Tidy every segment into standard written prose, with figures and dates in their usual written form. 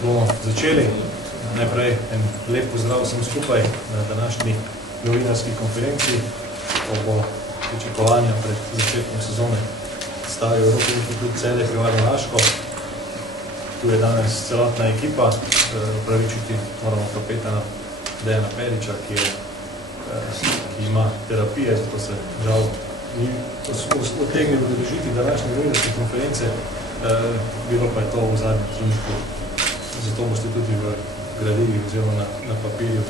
Bomo začeli. Najprej en lep pozdrav vsem skupaj na današnji novinarski konferenciji ob pričakovanju pred začetkom sezone stavi Rokometni klub Celje Pivovarna Laško. Tu je danes celotna ekipa, upravičiti moramo kapetana Dejana Periča, ki ima terapije, zato se žal ni odtegnil udeležiti današnje novinarske konference, bilo pa je to v zadnjem trenutku. Zato boste tudi v gradivi oziroma na papirju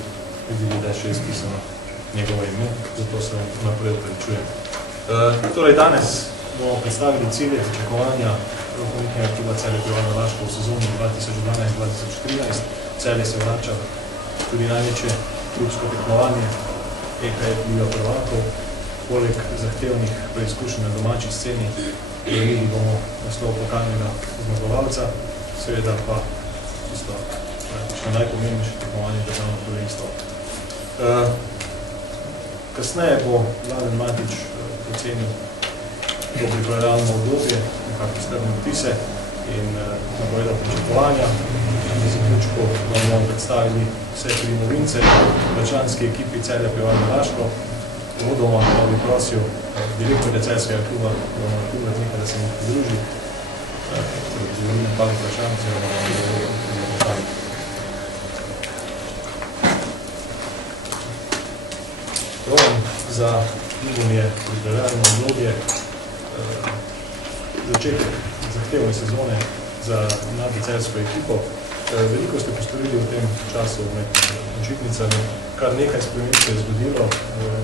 videli, da je še izpisano njegovo ime, zato se vam naprej opravičujem. Torej, danes bomo predstavili cilje pričakovanja Rokometnega kluba Celje Pivovarna Laško v sezoni 2012-2013. Celje se vrača tudi največje klubsko tekmovanje EKF Liga prvakov. Poleg zahtevnih preizkušenj na domači sceni dobili bomo naslov pokalnega zmagovalca, seveda pa tisto najpomembnejše tekmovanje državno prvenstvo. Kasneje bo Vladen Matič ocenil to pripravljalno obdobje, nekako strne vtise in napovedal pričakovanja. Na zaključku bomo predstavili vse tri novince v članski ekipi Celja Pivovarna Laško. Uvodoma pa bi prosil direktorja celjskega kluba Romana Kubratnika, da se mu pridruži. Zvolim na par vprašanj, se bomo odgovorili. Roman za klubom je pripravljalno obdobje, začetek zahtevne sezone za mlado celjsko ekipo. Veliko ste postorili v tem času med počitnicami, kar nekaj sprememb se je zgodilo,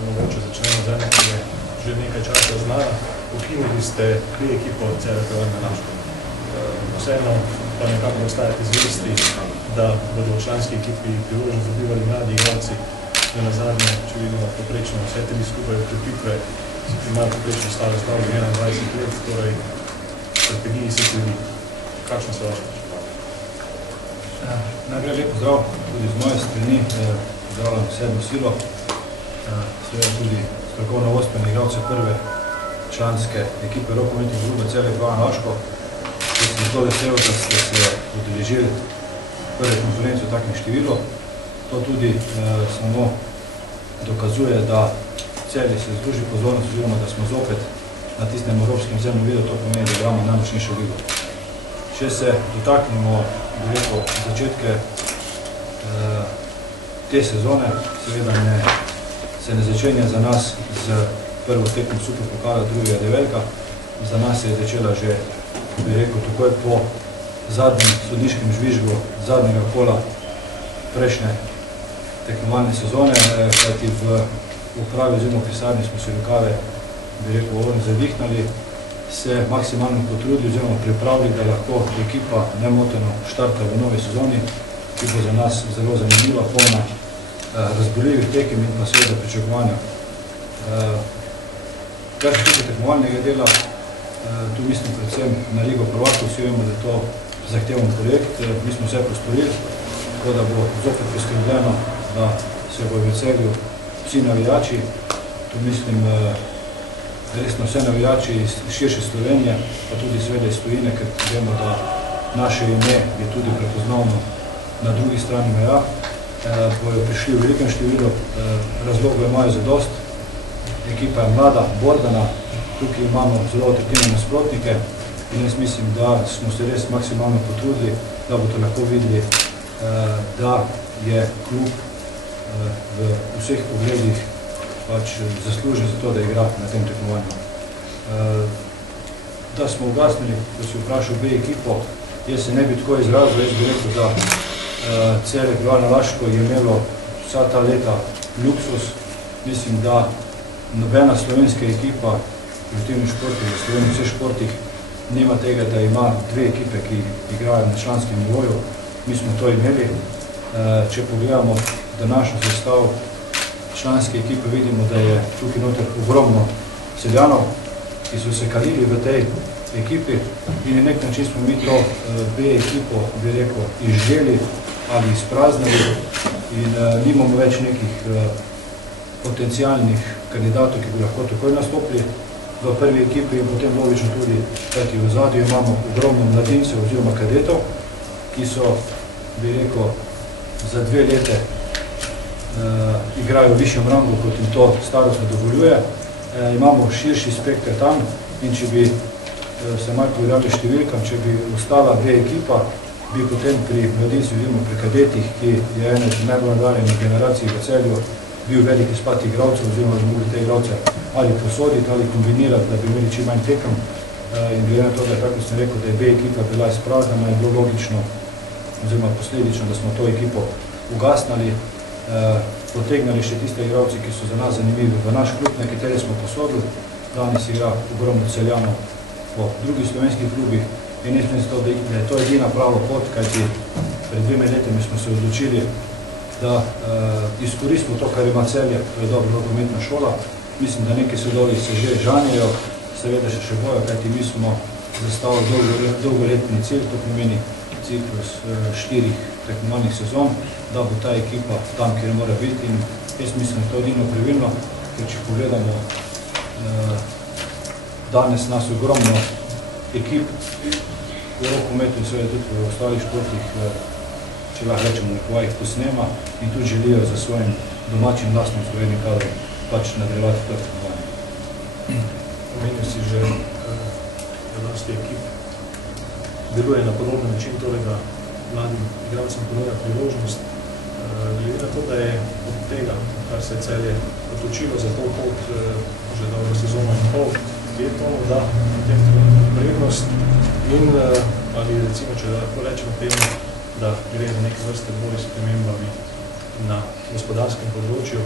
mogoče začnemo z eno, ki je že nekaj časa znana. Ukinili ste pri ekipo Celje Pivovarna Laško. Vseeno pa nekako ostajate zvesti, da bodo v članski ekipi priložnost dobivali mladi igralci. Na zadnje, če vidimo poprečno vse tri skupaj okrepitve, imajo poprečno starost 21 let, torej strategiji se tudi. Kakšno so vaše? Najprej lep pozdrav tudi z moje strani, pozdravljam sedmo silo, seveda tudi strokovno vodstvene igralce prve članske ekipe Rokometnega kluba Celje Pivovarna Laško. Jaz sem zelo vesel, da ste se udeležili prve konference v takem številu. To tudi samo dokazuje, da Celje se združi pozornost, oziroma da smo zopet na tistem evropskem zemljevidu, to pomeni, da igramo najmočnejšo ligo. Če se dotaknemo začetke te sezone, seveda se ne začenja za nas z prvo tekmo Superpokala drugega develka. Za nas se je začela že, bi rekel, takoj po zadnjem sodniškem žvižgu zadnjega kola prejšnje tekmovalne sezone, kajti v upravi oziroma pisarni smo se rokave, bi rekel, oven zavihnali, se maksimalno potrudili oziroma pripravili, da lahko ekipa nemoteno štarta v novi sezoni, ki bo za nas zelo zanimiva, polna razboljivih tekem in pa seveda pričakovanja. Kar se tiče tekmovalnega dela, tu mislim predvsem na Ligo prvakov, vsi vemo, da je to zahteven projekt, mi smo vse prostorili, tako da bo zopet poskrbljeno, da se bo v Celju vsi navijači, tu mislim resno vse navijači iz širše Slovenije, pa tudi seveda iz tujine, ker vemo, da naše ime je tudi prepoznavno na drugi strani meja, bojo prišli v velikem številu, razlogov imajo zadost, ekipa je mlada, borbena, tukaj imamo zelo atraktivne nasprotnike in jaz mislim, da smo se res maksimalno potrudili, da boste lahko videli, da je klub v vseh pogledih zaslužen za to, da igra na tem tekmovanju. Da smo ugasnili, ko si vprašal B ekipo, jaz se ne bi tako izrazil, jaz bi rekel, da Celje Pivovarna Laško je imelo vsa ta leta luksus. Mislim, da nobena slovenska ekipa v aktivnih športih, v Sloveniji vseh športih, nima tega, da ima dve ekipe, ki igrajo na članskem nivoju. Mi smo to imeli. Če pogledamo današnjo sestav članske ekipe, vidimo, da je tukaj noter ogromno Celjanov, ki so se kalili v tej ekipi in na nek način smo mi to B ekipo, bi rekel, izželi ali izpraznili in nimamo več nekih potencijalnih kandidatov, ki bi lahko takoj nastopili. v prvi ekipi in potem logično tudi, kajti v zadju imamo ogromno mladincev oziroma kadetov, ki so, bi rekel, za 2 leta igrajo v višjem rangu, kot jim to starost ne dovoljuje. Imamo širši spekter tam in če bi se malo povedali številkam, če bi ostala 2 ekipa, bi potem pri mladinci oziroma pri kadetih, ki je ena od najbolj nadarjenih generacij v Celju, bil velik izpad igralcev oziroma bi mogli te igralce ali posoditi ali kombinirati, da bi imeli čim manj tekem. In glede na to, da kako sem rekel, da je B ekipa bila izpraznjena, je bilo logično oziroma posledično, da smo to ekipo ugasnali, potegnali še tiste igralci, ki so za nas zanimivi v naš klub, na katere smo posodili. Danes igra ogromno Celjanov po drugih slovenskih klubih in jaz mislim, da je to edina prava pot, kajti pred 2 letami smo se odločili, da izkoristimo to, kar ima Celje, to je dobra nogometna šola. Mislim, da neki sodovi se že žanjejo, seveda še bojo, kajti mi smo zastavili dolgoletni cilj, to pomeni ciklus 4 tekmovalnih sezon, da bo ta ekipa tam, kjer mora biti in jaz mislim, da je to edino pravilno, ker če pogledamo danes nas ogromno ekip v rokometu in seveda tudi v ostalih športih, če lahko rečemo nekovajih, posnema in tudi želijo za svojim domačim lastnim slovenim kadrom pač nadaljevati to tekmovanje. Omenil si že, da dosti ekip deluje na podoben način, torej da mladim igralcem ponuja priložnost. Glede na to, da je od tega, kar se je Celje odločilo za to pot, že dobro sezono in pol, je to morda v tem trenutku prednost in ali recimo, če lahko rečemo temu, da gre za neke vrste bolj spremembami na gospodarskem področju,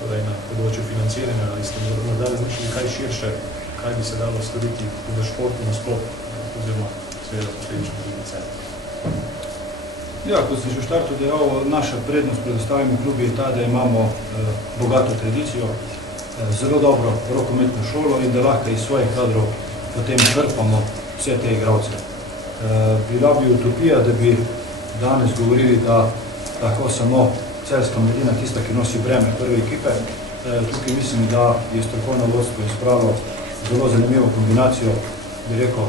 torej na področju financiranja, ali ste morda razmišljali kaj širše, kaj bi se dalo storiti v športu nasploh, oziroma seveda posledično tudi Celje. Ja, kot sem že v štartu dejal, naša prednost pred ostalimi klubi je ta, da imamo bogato tradicijo, zelo dobro rokometno šolo in da lahko iz svojih kadrov potem črpamo vse te igralce. Bila bi utopija, da bi danes govorili, da lahko samo celjska mladina tista, ki nosi breme prve ekipe. Tukaj mislim, da je strokovno vodstvo izbralo zelo zanimivo kombinacijo, bi rekel,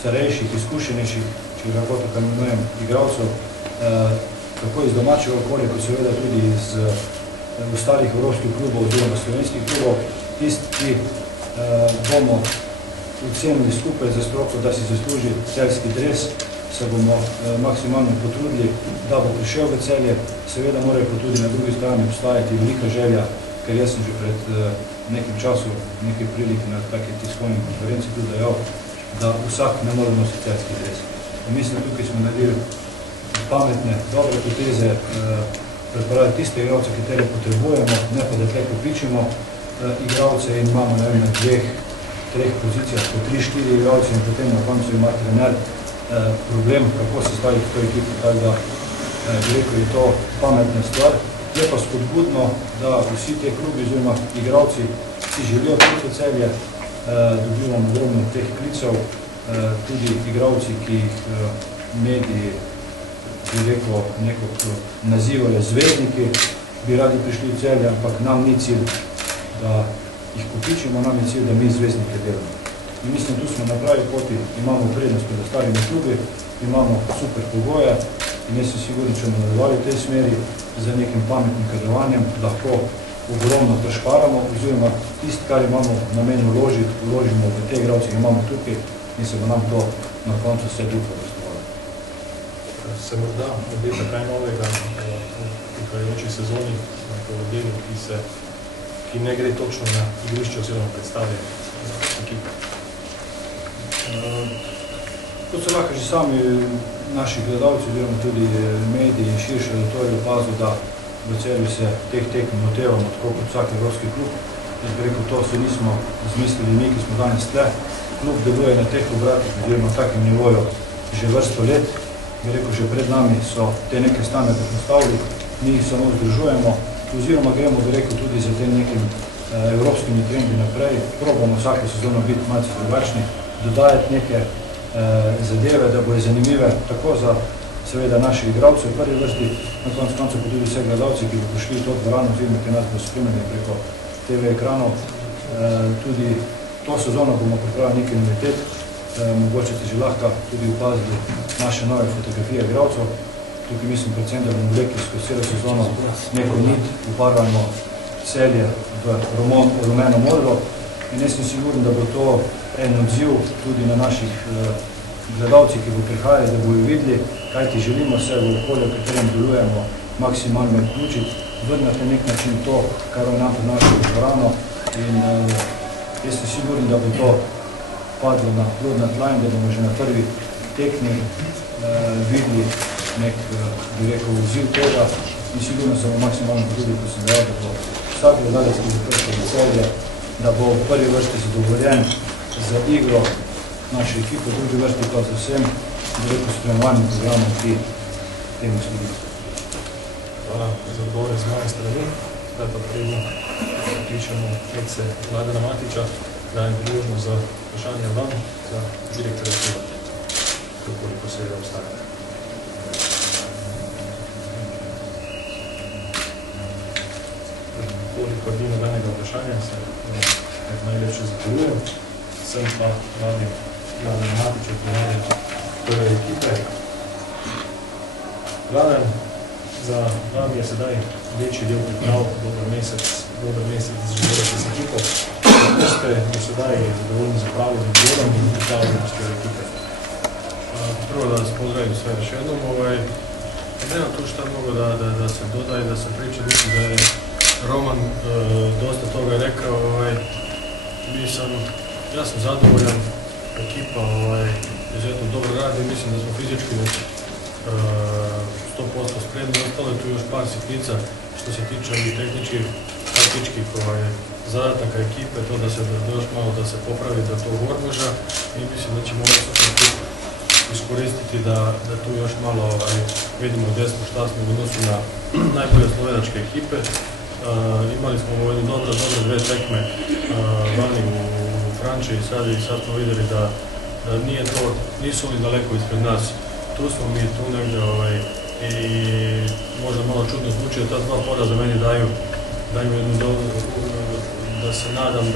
starejših, izkušenejših, če lahko tako imenujem, igralcev, tako iz domačega okolja, kot seveda tudi iz ostalih evropskih klubov oziroma slovenskih klubov, tisti, ki bomo ocenili skupaj za stroko, da si zasluži celjski dres, se bomo maksimalno potrudili, da bo prišel v Celje. Seveda morajo pa tudi na drugi strani obstajati velika želja, ker jaz sem že pred nekim času, nekaj priliki na take tiskovni konferenci tudi dejal, da vsak ne more nositi celjski dres. In mislim, tukaj smo naredili pametne, dobre poteze, prepraviti tiste igralce, katere potrebujemo, ne pa da tle kopičimo igralce in imamo na 2-3 pozicijah po 3-4 igralce in potem na koncu ima trener problem, kako se staviti v to ekipo, tako da bi rekel, je to pametna stvar. Je pa spodbudno, da vsi te klubi oziroma igralci si želijo priti v Celje, dobivamo ogromno teh klicev, tudi igralci, ki jih mediji bi rekel, nekako nazivali zvezdniki, bi radi prišli v Celje, ampak nam ni cilj, da jih kopičimo, nam je cilj, da mi zvezdnike delamo. In mislim, tu smo na pravi poti, imamo prednost pred ostalimi klubi, imamo super pogoje in jaz sem sigurno, če bomo nadaljevali v tej smeri z nekim pametnim kadrovanjem, lahko ogromno prešparamo, oziroma tisto, kar imamo namen vložimo v te igralce, ki imamo tukaj in se bo nam to na koncu vse duplo dostovalo. Se morda obeta kaj novega v prihajajoči sezoni, v delu, ki ne gre točno na igrišče oziroma predstavlja ekipo? Kot so lahko že sami naši gledalci, oziroma tudi mediji in širše, da to je opazil, da v Celju se teh tekem lotevamo, tako kot vsak evropski klub. Jaz bi rekel, to se nismo zmislili mi, ki smo danes tle. Klub deluje na teh obratih, oziroma v takem nivoju že vrsto let. Bi rekel, že pred nami so te neke standarde postavili, mi jih samo združujemo, oziroma gremo, bi rekel, tudi za tem nekim evropskimi trendi naprej. Probamo vsake sezono biti malce drugačni, dodajati neke zadeve, da bojo zanimive tako za seveda naši igralci v prvi vrsti, na koncu pa tudi vse gledalci, ki bo prišli v to dvorano, oziroma ki nas bo spremljali preko TV ekranov, tudi To sezono bomo pripravili nekaj novitet, mogoče ste že lahko tudi opazili naše nove fotografije igralcev. Tukaj mislim predvsem, da bomo vlekli skozi celo sezono neko nit, ubarvamo Celje v rumeno modro in jaz sem siguren, da bo to en odziv tudi na naših gledalcih, ki bo prihajali, da bojo videli, kaj ti želimo se v okolju, v katerem delujemo, maksimalno vključiti, vrnati na nek način to, kar nam prinaša v dvorano in jaz sem siguren, da bo to padlo na plodna tla in da bomo že na prvi tekmi videli nek, bi rekel, odziv tega in sigurno se bomo maksimalno potrudili, ko sem dejal, da bo vsak gledalec, ki bo prišel v Celje, da bo v prvi vrsti zadovoljen z igro naše ekipe, v drugi vrsti pa z vsem, bi rekel, spremljanjem programom, ki temu sledi. Hvala za odgovore z moje strani. Zdaj pa predno pričamo ekse Mladena Matiča, dajem priložnost za vprašanje vam, za direktorja kluba, koliko seveda ostaje. Koliko ni nobenega vprašanja, se najlepše zahvaljujem. Sem pa vabil Mladena Matiča, trenerja prve ekipe. Mladen, za vami je sedaj večji del priprav, dober mesec živeli z ekipo. Kako ste do sedaj zadovoljni z upravljanjem delom in pripravljanjem svoje ekipe? Prvo da vas pozdravim sve još jednom. Nema tu šta mnogo da se dodaje, da se priča. Mislim da je Roman dosta toga je rekao. Ja sam zadovoljan, ekipa izuzetno dobro radi. Mislim da smo fizički već 100% spremni. Ostalo je tu još par sitnica što se tiče ovih tehničkih, taktičkih zadataka ekipe, to da se još malo da se popravi do tog Ormoža i mislim da ćemo iskoristiti da tu još malo vidimo gdje smo, šta smo u odnosu na najbolje slovenačke ekipe. Imali smo jednu dobro dve tekme vani u Franči i sad smo vidjeli da nisu oni daleko ispred nas. Tu smo mi, tu negdje i možda malo čudno zvuči da ta dva poraza meni daju jednu da se nadam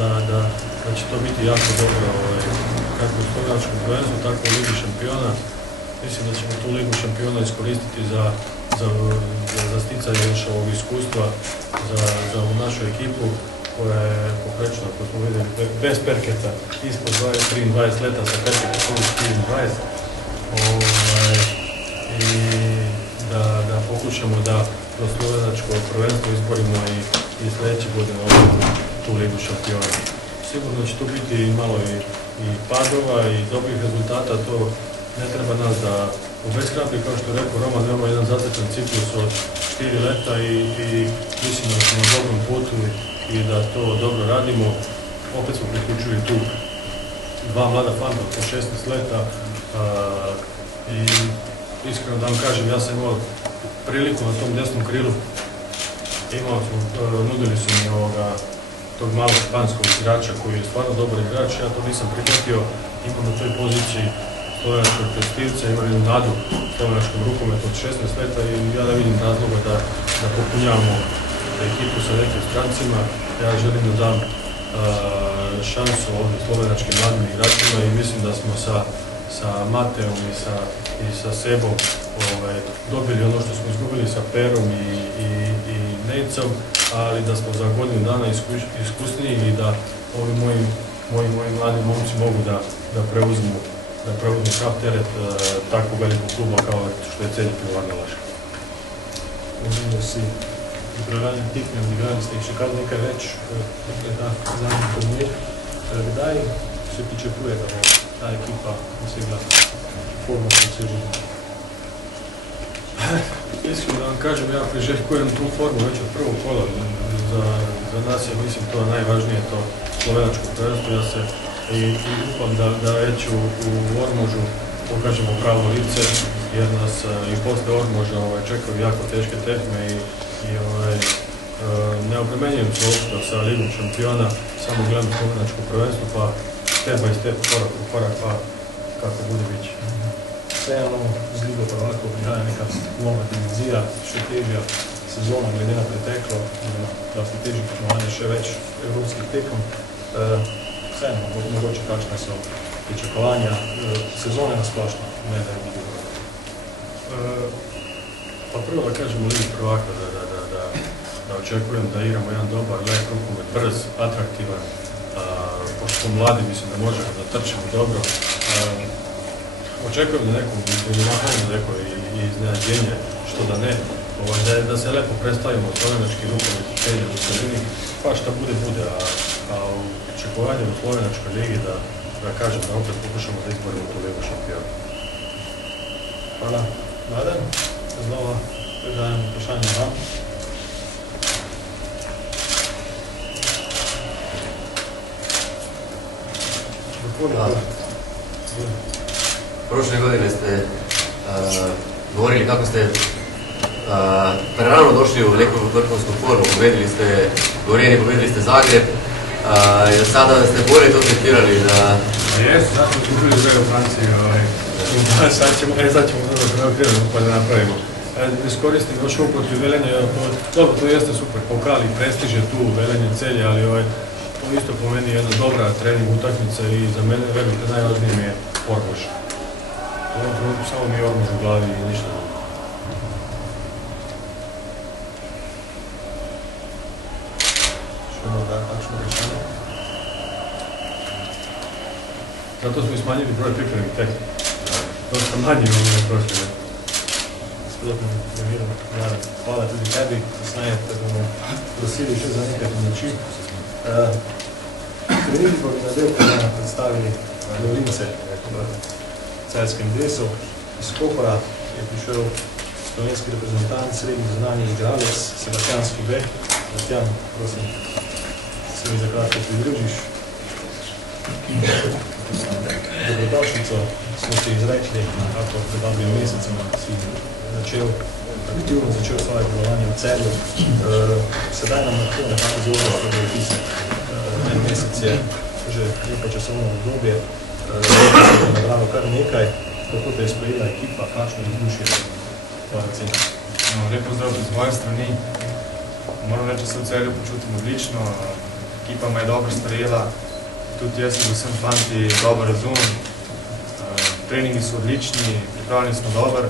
da će to biti jako dobro kako u slovenačkom prvenstvu, tako u Ligi šampiona. Mislim da ćemo tu Ligu šampiona iskoristiti za sticanje još ovog iskustva za našu ekipu koja je pokrećena, ako smo vidjeli, bez perketa, ispod 23-20 leta sa perketa, koliko 20 i da pokušamo da kroz slovenačko prvenstvo izborimo i sljedeće godine tu Ligu šampiona. Sigurno će tu biti malo i padova i dobrih rezultata, to ne treba nas da obeshrabri, kao što je rekao Roman, imamo jedan zacrtan ciklus od 4 leta i mislim da smo na dobrom putu i da to dobro radimo. Opet smo priključili tu dva mlada fanta po 16 leta i iskreno da vam kažem, ja sam imao priliku na tom desnom krilu, nudili su mi tog malog španskog igrača koji je stvarno dobar igrač, ja to nisam prihvatio, imam na toj poziciji slovenačkog prestižca, imam jednu nadu slovenačkom rukometu od 16 leta i ja ne vidim razloga da popunjavamo ekipu sa nekim strancima. Ja želim da dam šansu ovdje slovenačkim mladim igračima i mislim da smo sa Mateom i sa Sebom dobili ono što smo izgubili sa Perom i Nejcom, ali da smo za godinu dana iskusniji i da ovi moji mladi momci mogu da preuzmu sav teret takvog velikog kluba kao što je Celje Pivovarna Laška. Uzimio si pripravljanje tekme, odigrali ste ih še kar nekaj več, ta zadnji turnir. Kdaj se pričakuje, da bo ta ekipa dosegla formu, kot se želi? Iskreno da vam kažem, ja priželjkujem tu formu već od prvog kola. Za nas je, mislim, to najvažnije, to slovenačko prvenstvo. Ja se i upam da već u Ormožu pokažemo pravo lice, jer nas i posle Ormoža čekaju jako teške tekme i ne opremenjujem se uopšte sa Ligom šampiona, samo gledam slovenačko prvenstvo, pa step by step, korak po korak, pa kako bude biće. Vseeno z Ligo prvakov prihaja neka nova dimenzija, še težja sezona glede na preteklo, da se teži tekmovanje še več evropskih tekem. vseeno, mogoče kakšne so pričakovanja sezone na splošno, ne da je bilo. Pa prvo da kažemo Ligi prvaka, da očekujem da igramo jedan dobar, lep rukomet, brz, atraktivan, pošto smo mladi, mislim da možemo da trčimo dobro. Očekujem da nekom neko iznenađenje, što da ne, da se lepo predstavimo slovenački rukomet i čelje u sredini, pa šta bude, a u očekovanju u slovenačkoj ligi da kažem da opet pokušamo da izborimo tu ligu šampiona. Hvala. Mladen, znova predajem vprašanje vam. Prošle godine ste govorili kako ste prerano došli u neku vrhunsku formu, pobedili ste Gorenje, pobedili ste Zagreb, sada ste bolje to tretirali da... Jesu, sad smo kupili sve u Franciji, sad ćemo dobro preokvirati pa da napravimo. Iskoristim još uprotiv Velenja, dobro, to jeste super, pokali, prestiž je tu, Velenje, Celje, ali to isto po meni je jedna dobra trening utakmica i za mene, verujte, najvažnije mi je Ormož. U ovom trenutku samo mi je Ormož u glavi i ništa drugo. Što imamo da takšno rečanje? Zato smo i smanjili broj pripremnih tehnika. Dosta manji u ovome prošle. Gospodin Demir, hvala tudi tebi, kasneje te bomo prosili še za nekaj pomoči. Krenili pa bi nadelko predstavili novince v celskem dresu. Iz Kopra je prišel slovenski reprezentant, srednji zunanji igralec, Sebastian Skube. Sebastian, prosim, se mi za kratko pridružiš. Dobrodošlico smo si izrekli nekako pred 2 mesecema, si aktivno začel svoje delovanje v Celju. Sedaj nam lahko nekako zelo dobro opise. En mesec je že neko časovno obdobje, se je nabralo kar nekaj, kako te je sprejela ekipa, kakšno izdušje tvoja cena. Lep pozdrav z moje strani. Moram reči, da se v Celju počutim odlično, ekipa me je dobro sprejela, tudi jaz in vsem fanti dobro razumem. Treningi so odlični, pripravljeni smo dobro.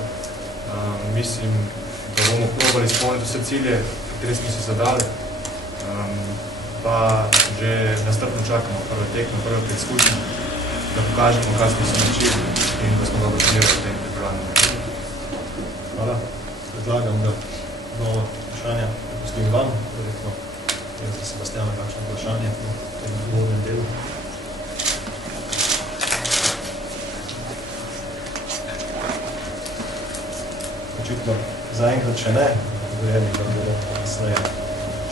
Mislim, da bomo probali izpolniti vse cilje, kateri smo si zadali. Pa že nestrpno čakamo prve tekme, prve preizkušnje, da pokažemo, kaj smo se naučili in da smo dobro trenirali v tem pripravljanju. Hvala. Predlagam, da novo vprašanje pustim vam, verjetno je za Sebastiana kakšno vprašanje v tem uvodnem delu. Očitno zaenkrat še ne, verjeli, da bodo kasneje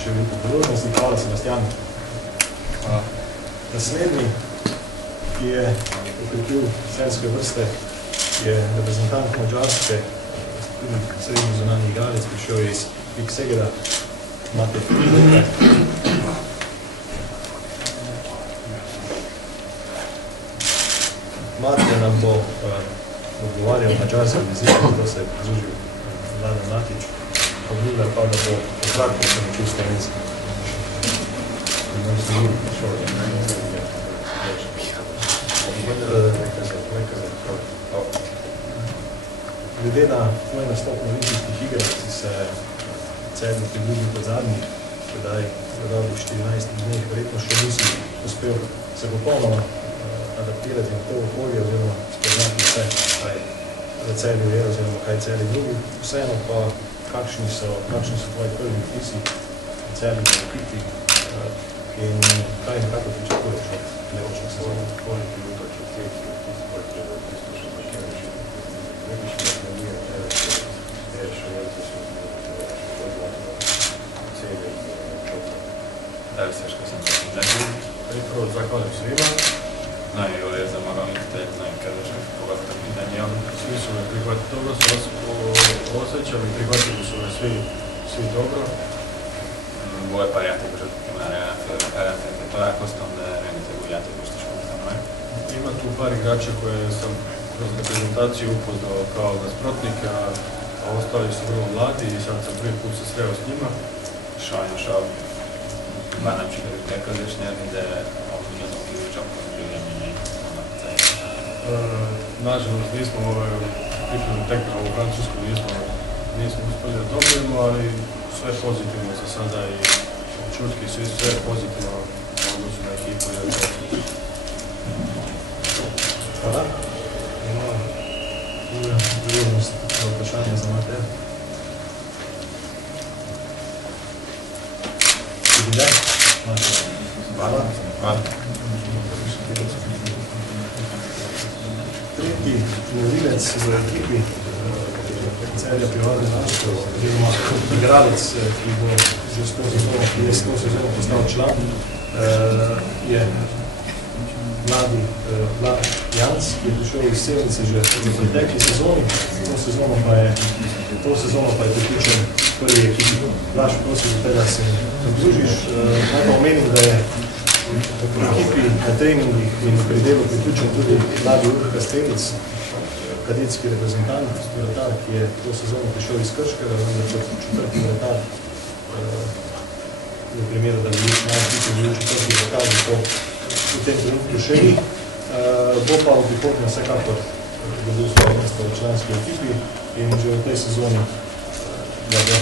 še veliko priložnosti. Hvala, Sebastian. Naslednji, ki je okrepil celske vrste, je reprezentant Madžarske, tudi srednji zunanji igralec, prišel iz Pik Segeda. Imate nekaj. Mate nam bo odgovarjal v mađarskem jeziku, to se je pridružil Vladan Matić. Obljublja pa, da bo kratko se naučil slovenski. Glede na tvoj nastop na olimpijskih igrah si se Celju pridružil kot zadnji, sedaj v dobrih 14 dneh, verjetno še nisi uspel se popolnoma adaptirati na to okolje oziroma spoznati vse, kaj v Celju je oziroma kaj Celje drugi. Vseeno pa, kakšni so tvoji prvi vtisi v Celju v ekipi in kaj nekako pričakuješ od letošnje sezone? Daj se što sam nekaj. Prvo zahvalim svima. Najbolje za moralite, kada će pogotovo pitanje. Svi su me prihvatili, dobro su osjećali, prihvatili su me svi dobro. Voi pärjäätte, kun se találkoztam, de rengeteg játékost is voltam meg. Ima tu par igrača koje sam kroz reprezentaciju upoznao kao nasprotnike, a ostali su vrlo mladi i sad sam prvi put se sreo s njima. Sajnos már nem sikerült elközös nyerni, de ahogy azok kívül csak Nažalost nismo pripremili tekmo u Francusku, nismo uspjeli da dobijemo, ali sve pozitivno za sada i čutki su sve pozitivno u odnosu na ekipu. Hvala. Ima prijednost za vprašanje za Mateja. Hvala. Tretji novinec v ekipi Celja Pivovarne Laško, oziroma igralec, ki bo s to sezono postal član, je mladi Blaž Janc, ki je prišel iz Sevnice že v pretekli sezoni. To sezono pa je priključen prvi ekipi. Blaž, prosim, da se pridružiš. Naj pa omenim, da je v ekipi na treningih in pri delu priključen tudi mladi Urh Kastelic, kadetski reprezentant, vratar, ki je to sezono prišel iz Krškega, vendar kot četrti vratar, v primeru, da bi bil četrti vratar, zato v tem trenutku še ni. Bo pa v prihodnje vsekakor dobil svoje mesto v članski ekipi in že v tej sezoni da bo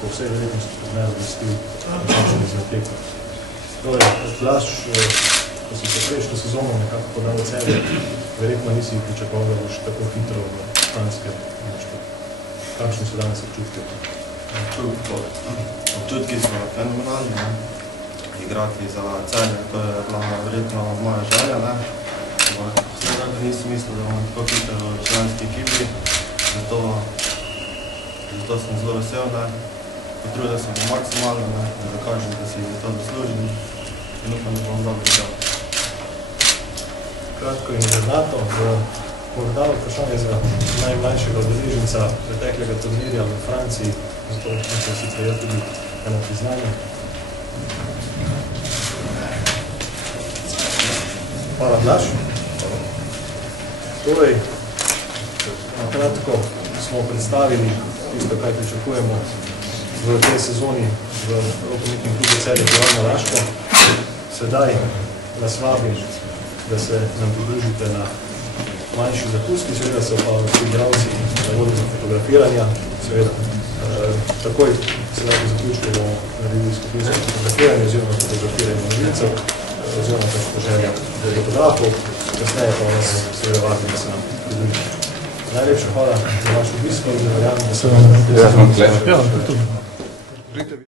po vsej verjetnosti razvestil člančen iz nateku. Torej, Blaž, ko si se prejšnjo sezono nekako podal v Celje, verjetno nisi pričakoval, da boš tako hitro v španskem moštvu. Kakšni so danes občutki? Občutki so fenomenalni. Igrati za Celje, to je bila verjetno moja želja. Vsekakor nisem mislil, da bom tako hitro v članski ekipi, zato sem zelo vesel. Potrudil sem se maksimalno, da dokažem, da si to zaslužim in upam, da bom dobro igral. Kratko in jedrnato, morda vprašanje za najmlajšega udeleženca preteklega turnirja v Franciji, zato mislim, sicer je tudi eno priznanje. Hvala, Blaž. Torej, kratko smo predstavili tisto, kaj pričakujemo v tej sezoni v rokometnem klubu Celje Pivovarne Laško. Sedaj vas vabim, da se nam pridružite na manjši zapuski, seveda so pa vsi igralci na voljo za fotografiranja, seveda takoj se lahko zaključili bomo naredili skupinsko fotografiranje oziroma fotografiranje novincev oziroma tako želja fotografov, kasneje pa vas seveda vabim, da se nam pridružite. Najlepša hvala za vaš obisk in verjamem, da se vam